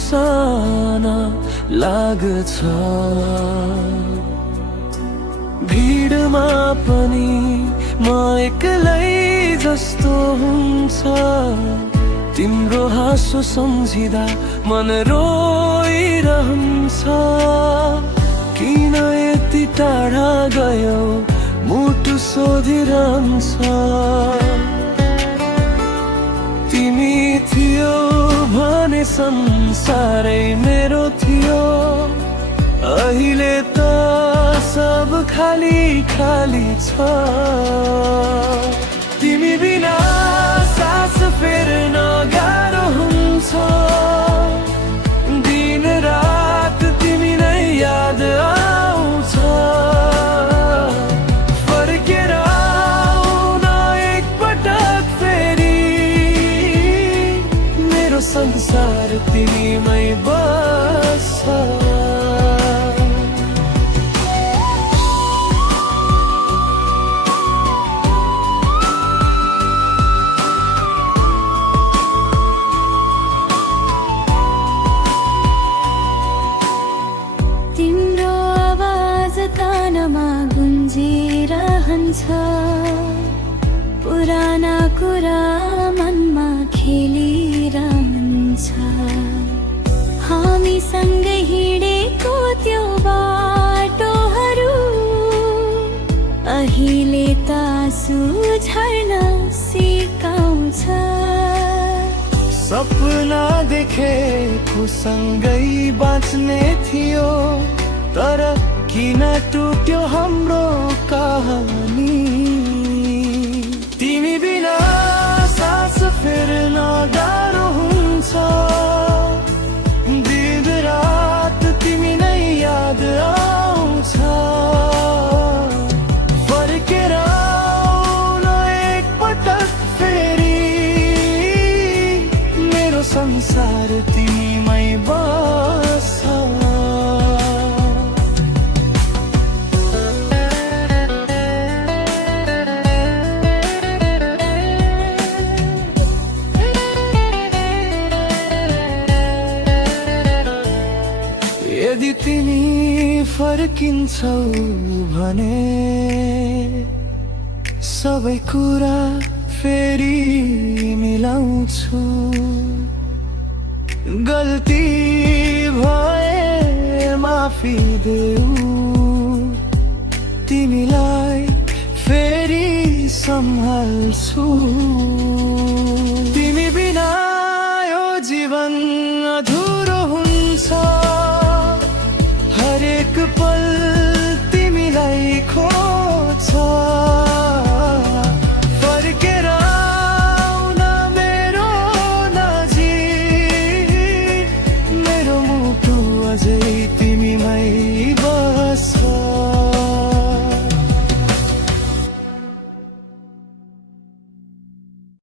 साना लाग्छ। भिडमा पनि म एक्लै जस्तो हुन्छ। तिम्रो हाँसो सम्झिँदा मन रोइरहन्छ। किन यति टाढा गयो मुटु सोधिरहन्छ। तिमी थियो भने संसारै मेरो थियो। अहिले त सब खाली खाली छ। तिमी बिना सास फेर्न गाह्रो हुन्छ। दिन रात तिमी नै याद आउँछ। फर्केर आउन एकपटक फेरि मेरो संसार तिमीमै बस्छ। तिम्रो आवाज कानमा गुन्जिरहन्छ। पुराना कुरा मनमा खेलिरहन्छ। हामी सँगै हिँडेको त्यो बाटोहरू अहिले त आँसु झर्न सिकाउँछ। सपना देखेको सँगै बाँच्ने थियो। तर किन टुट्यो हाम्रो कहानी। तिमी बिना सास फेर्न गाह्रो हुन्छ। दिन रात तिमी नै याद आउँछ। फर्केर आउन एकपटक फेरि मेरो संसार तिमीमै बस्छ। यदि तिमी फर्किन्छौ भने सबै कुरा फेरि मिलाउँछु। गल्ती भए माफी देऊ। तिमीलाई फेरि सम्हाल्छु। तिमी बिना यो जीवन अधुरो हुन्छ। हरेक पल